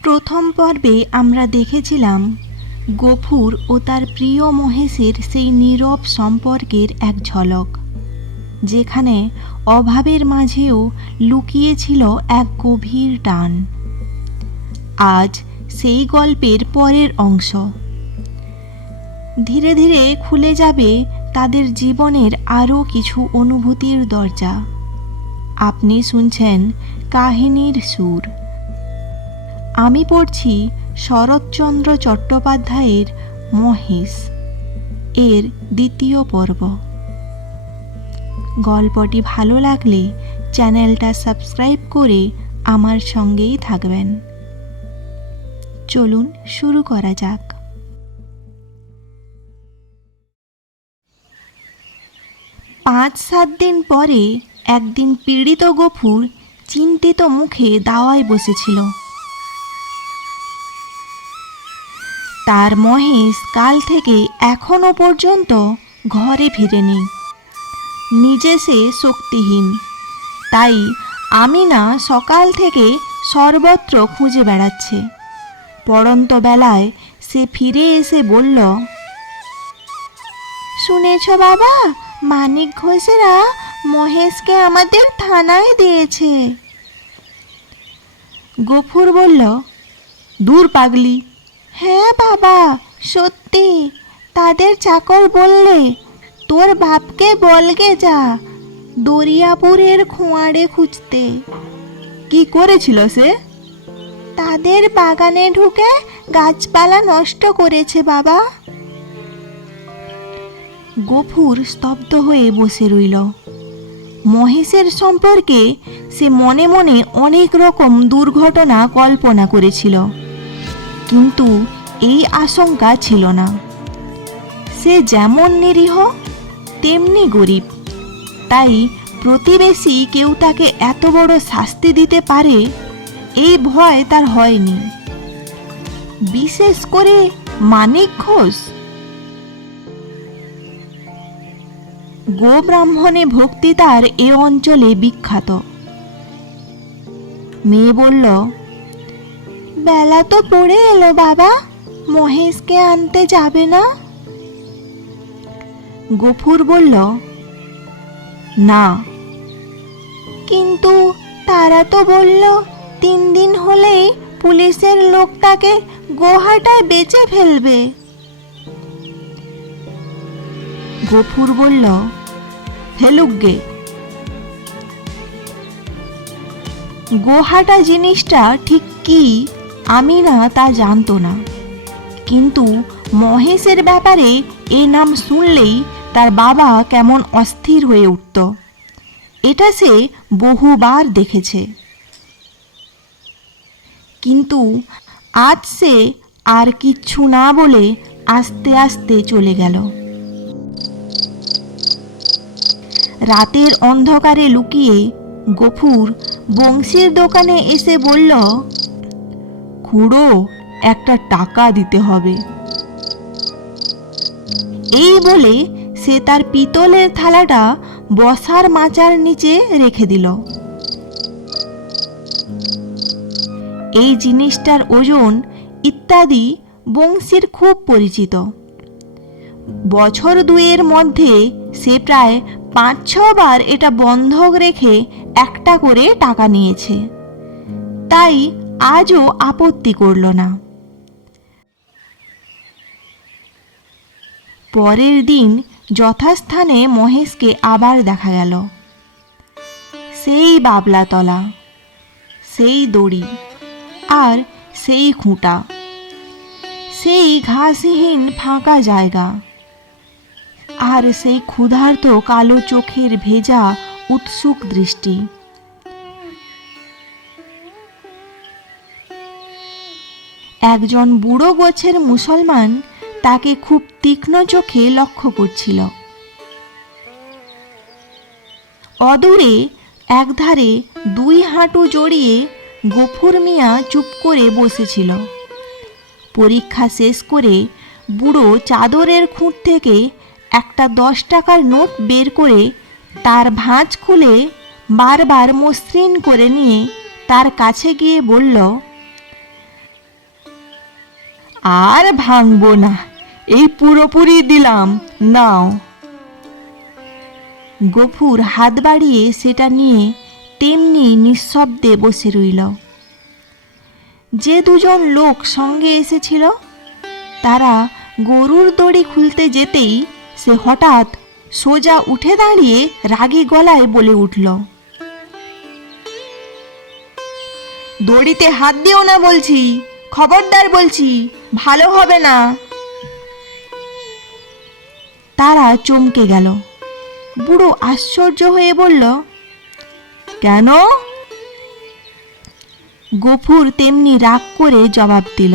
প্রথম পর্বে আমরা দেখেছিলাম গফুর ও তার প্রিয় মহেশের সেই নীরব সম্পর্কের এক ঝলক, যেখানে অভাবের মাঝেও লুকিয়ে ছিল এক গভীর টান। আজ সেই গল্পের পরের অংশ। ধীরে ধীরে খুলে যাবে তাদের জীবনের আরও কিছু অনুভূতির দরজা। আপনি শুনছেন কাহিনীর সুর। আমি পড়ছি শরৎচন্দ্র চট্টোপাধ্যায়ের মহেশ এর দ্বিতীয় পর্ব। গল্পটি ভালো লাগলে চ্যানেলটা সাবস্ক্রাইব করে আমার সঙ্গেই থাকবেন। চলুন শুরু করা যাক। পাঁচ সাত দিন পরে একদিন পীড়িত গফুর চিন্তিত মুখে দাওয়ায় বসেছিল। তার মহেশ কাল থেকে এখনো পর্যন্ত ঘরে ফিরেনি। নিজে সে শক্তিহীন, তাই আমিনা সকাল থেকে সর্বত্র খুঁজে বেড়াচ্ছে। পড়ন্ত বেলায় সে ফিরে এসে বলল, শুনেছ বাবা, মানিক ঘোষেরা মহেশকে আমাদের থানায় দিয়েছে। গফুর বলল, দূর পাগলি। হ্যাঁ বাবা, সত্যি। তাদের চাকর বললে, তোর বাপকে বলগে যা দরিয়াপুরের খোঁয়াড়ে খুঁজতে। কি করেছিল সে? তাদের বাগানে ঢুকে গাছপালা নষ্ট করেছে বাবা। গফুর স্তব্ধ হয়ে বসে রইল। মহেশের সম্পর্কে সে মনে মনে অনেক রকম দুর্ঘটনা কল্পনা করেছিল, কিন্তু এই আশঙ্কা ছিল না। সে যেমন নিরীহ তেমনি গরিব, তাই প্রতিবেশী কেউ তাকে এত বড় শাস্তি দিতে পারে এই ভয় তার হয়নি। বিশেষ করে মানিক ঘোষ। গোব্রাহ্মণে ভক্তি তার এ অঞ্চলে বিখ্যাত। মেয়ে বলল, বেলা তো পড়ে এলো বাবা, মহেশকে আনতে যাবে না? গফুর বলল, না। কিন্তু তারা তো বলল 3 দিন হলেই পুলিশের লোক তাকে গোহাটায় বেচে ফেলবে। গফুর বলল, ফেলুক গে। গোহাটা জিনিসটা ঠিক কি আমিনা তা জানতো না, কিন্তু মহেশের ব্যাপারে এ নাম শুনলেই তার বাবা কেমন অস্থির হয়ে উঠত। এটা সে বহুবার দেখেছে। কিন্তু আজ সে আর কিচ্ছু না বলে আস্তে আস্তে চলে গেল। রাতের অন্ধকারে লুকিয়ে গফুর বংশীর দোকানে এসে বলল, খুড়ো, একটা টাকা দিতে হবে। এই বলে সে তার পিতলের থালাটা বসার মাচার নিচে রেখে দিল। এই জিনিসটার ওজন ইত্যাদি বংশীর খুব পরিচিত। বছর 2 মধ্যে সে প্রায় 5-6 বার এটা বন্ধক রেখে একটা করে টাকা নিয়েছে, তাই আজও আপত্তি করল না। পরের দিন যথাস্থানে মহেশকে আবার দেখা গেল। সেই বাবলাতলা, সেই দড়ি আর সেই খুঁটা, সেই ঘাসহীন ফাঁকা জায়গা, আর সেই ক্ষুধার্ত কালো চোখের ভেজা উৎসুক দৃষ্টি। একজন বুড়ো গোছের মুসলমান তাকে খুব তীক্ষ্ণ চোখে লক্ষ্য করছিল। অদূরে একধারে 2 হাঁটু জড়িয়ে গফুর মিয়া চুপ করে বসেছিল। পরীক্ষা শেষ করে বুড়ো চাদরের খুঁট থেকে একটা 10 টাকার নোট বের করে তার ভাঁজ খুলে বারবার মসৃণ করে নিয়ে তার কাছে গিয়ে বলল, আর ভাঙবো না, এই পুরোপুরি দিলাম, নাও। গফুর হাত বাড়িয়ে সেটা নিয়ে তেমনি নিঃশব্দে বসে রইল। যে দুজন লোক সঙ্গে এসেছিল তারা গরুর দড়ি খুলতে যেতেই সে হঠাৎ সোজা উঠে দাঁড়িয়ে রাগী গলায় বলে উঠল, দড়িতে হাত দিও না বলছি, খবরদার বলছি, ভালো হবে না। তারা চমকে গেল। বুড়ো আশ্চর্য হয়ে বলল, কেন? গফুর তেমনি রাগ করে জবাব দিল,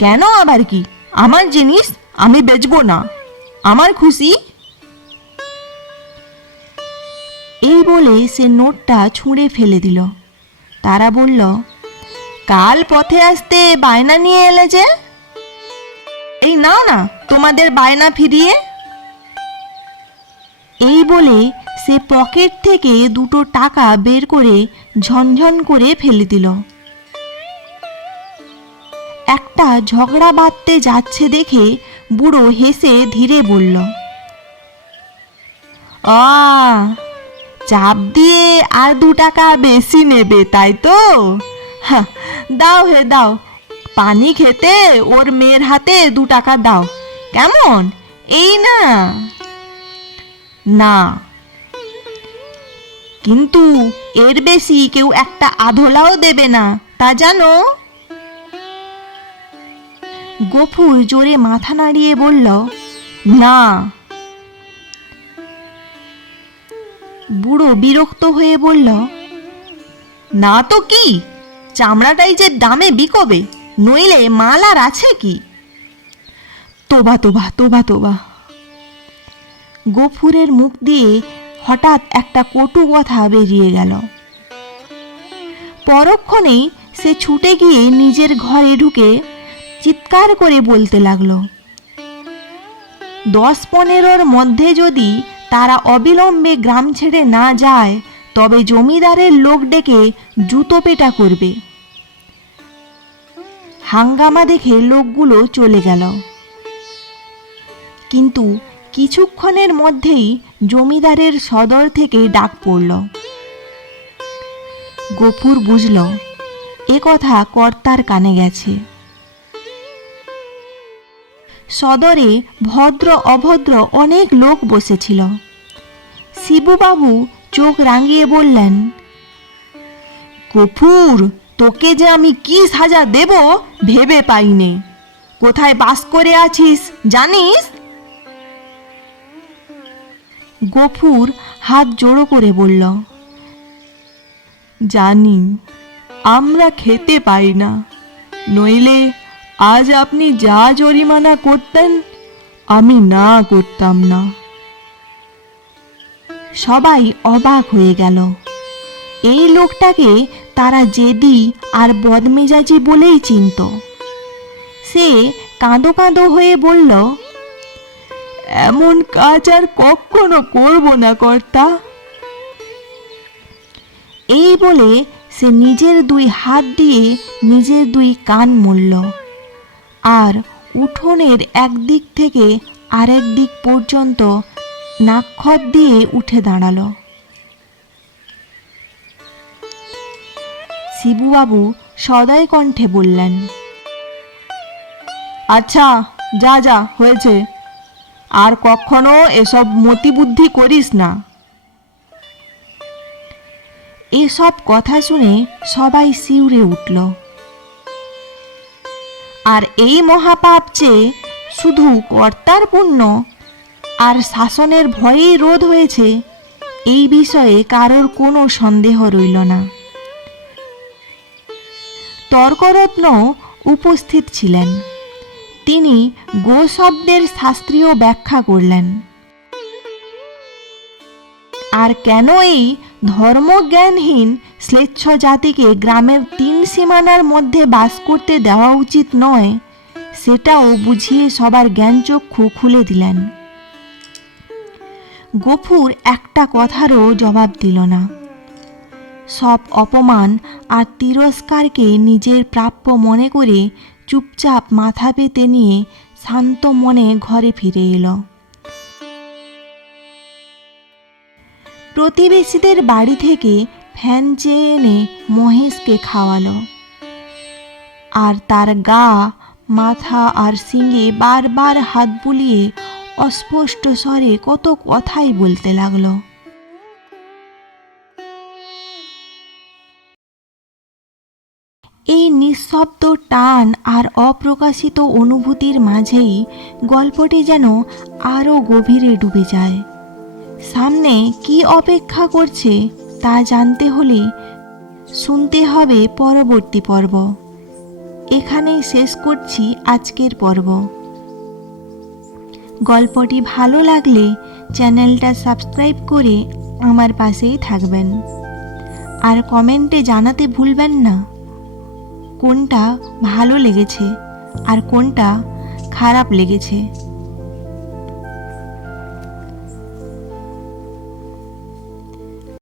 কেন আবার কি? আমার জিনিস আমি বেচবো না, আমার খুশি। এই বলে সে নোটটা ছুঁড়ে ফেলে দিল। তারা বলল, কাল পথে আসতে বায়না নিয়ে এলে যে, এই নাও না তোমাদের বায়না ফিরিয়ে। এই বলে সে পকেট থেকে 2 টাকা বের করে ঝনঝন করে ফেলে দিল। একটা ঝগড়া বাঁধতে যাচ্ছে দেখে বুড়ো হেসে ধীরে বলল, চাপ দিয়ে আর 2 টাকা বেশি নেবে তাই তো? দাও হে দাও, পানি খেতে ওর মেয়ের হাতে 2 টাকা দাও, কেমন? এই না। না, কিন্তু এর বেশি কেউ একটা আধলাও দেবে না, তা জানো? গফুর জোরে মাথা নাড়িয়ে বলল, না। বুড়ো বিরক্ত হয়ে বলল, না তো কি, চামড়াটাই যে দামে বিকোবে, নইলে মাল আর আছে কি? তোবা তোবা তোবা তোবা। গফুরের মুখ দিয়ে হঠাৎ একটা কটু কথা বেরিয়ে গেল। পরক্ষণেই সে ছুটে গিয়ে নিজের ঘরে ঢুকে চিৎকার করে বলতে লাগলো, 10-15-র মধ্যে যদি তারা অবিলম্বে গ্রাম ছেড়ে না যায় তবে জমিদারের লোক ডেকে জুতো পেটা করবে। হাঙ্গামা দেখে লোকগুলো চলে গেল। কিন্তু কিছুক্ষণের মধ্যেই জমিদারের সদর থেকে ডাক পড়ল। গফুর বুঝল এ কথা কর্তার কানে গেছে। সদরে ভদ্র অভদ্র অনেক লোক বসেছিল। শিবুবাবু চোখ রাঙিয়ে বললেন, গফুর, তোকে যে আমি কি সাজা দেব ভেবে পাইনে। কোথায় বাস করে আছিস জানিস? গফুর হাত জোড়ো করে বলল, জানি, আমরা খেতে পাই না, নইলে আজ আপনি যা জরিমানা করতেন আমি না করতাম না। সবাই অবাক হয়ে গেল। এই লোকটাকে তারা জেদি আর বদমেজাজি বলেই চিনত। সে কাঁদো কাঁদো হয়ে বলল, এমন কাজ আর কখনো করব না কর্তা। এই বলে সে নিজের 2 হাত দিয়ে নিজের 2 কান মুড়ল আর উঠোনের একদিক থেকে আরেক দিক পর্যন্ত নাক্ষত দিয়ে উঠে দাঁড়ালো। শিবুবাবু সদয় কণ্ঠে বললেন, আচ্ছা, যা যা হয়েছে, আর কখনো এসব মতিবুদ্ধি করিস না। এসব কথা শুনে সবাই শিউরে উঠল। আর এই মহাপাপ যে শুধু কর্তার পুণ্য আর শাসনের ভয়েই রোধ হয়েছে, এই বিষয়ে কারোর কোনো সন্দেহ রইল না। তর্করত্ন উপস্থিত ছিলেন। তিনি গো শব্দের শাস্ত্রীয় ব্যাখ্যা করলেন। আর কেন এই ধর্মজ্ঞানহীন শ্লেচ্ছ জাতিকে গ্রামের 3 সীমানার মধ্যে বাস করতে দেওয়া উচিত নয়, সেটাও বুঝিয়ে সবার জ্ঞানচক্ষু খুলে দিলেন। গফুর একটা কথারও জবাব দিল না। সব অপমান আর তিরস্কারকে নিজের প্রাপ্য মনে করে চুপচাপ মাথা পেতে নিয়ে শান্ত মনে ঘরে ফিরে এলো। প্রতিবেশীদের বাড়ি থেকে ফ্যান চেয়ে এনে মহেশকে খাওয়ালো, আর তার গা, মাথা আর শিঙে বারবার হাত বুলিয়ে অস্পষ্ট স্বরে কত কথাই বলতে লাগলো। এই নিঃশব্দ টান আর অপ্রকাশিত অনুভূতির মাঝেই গল্পটি যেন আরও গভীরে ডুবে যায়। সামনে কি অপেক্ষা করছে তা জানতে হলে শুনতে হবে পরবর্তী পর্ব। এখানেই শেষ করছি আজকের পর্ব। গল্পটি ভালো লাগলে চ্যানেলটা সাবস্ক্রাইব করে আমার পাশেই থাকবেন, আর কমেন্টে জানাতে ভুলবেন না কোনটা ভালো লেগেছে আর কোনটা খারাপ লেগেছে।